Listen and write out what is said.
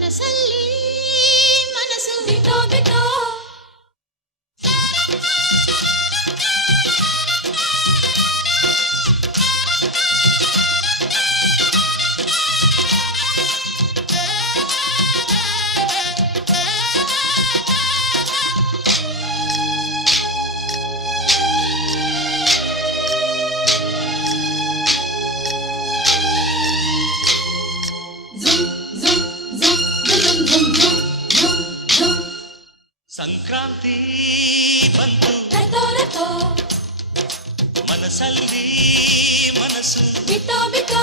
మనసల్లి మనసు ಸಂಕ್ರಾಂತಿ ಬಂತು ರತೋ ರತೋ ಮನಸ್ಸಲ್ಲಿ ಮನಸ್ಸು ಬಿಟ್ಟು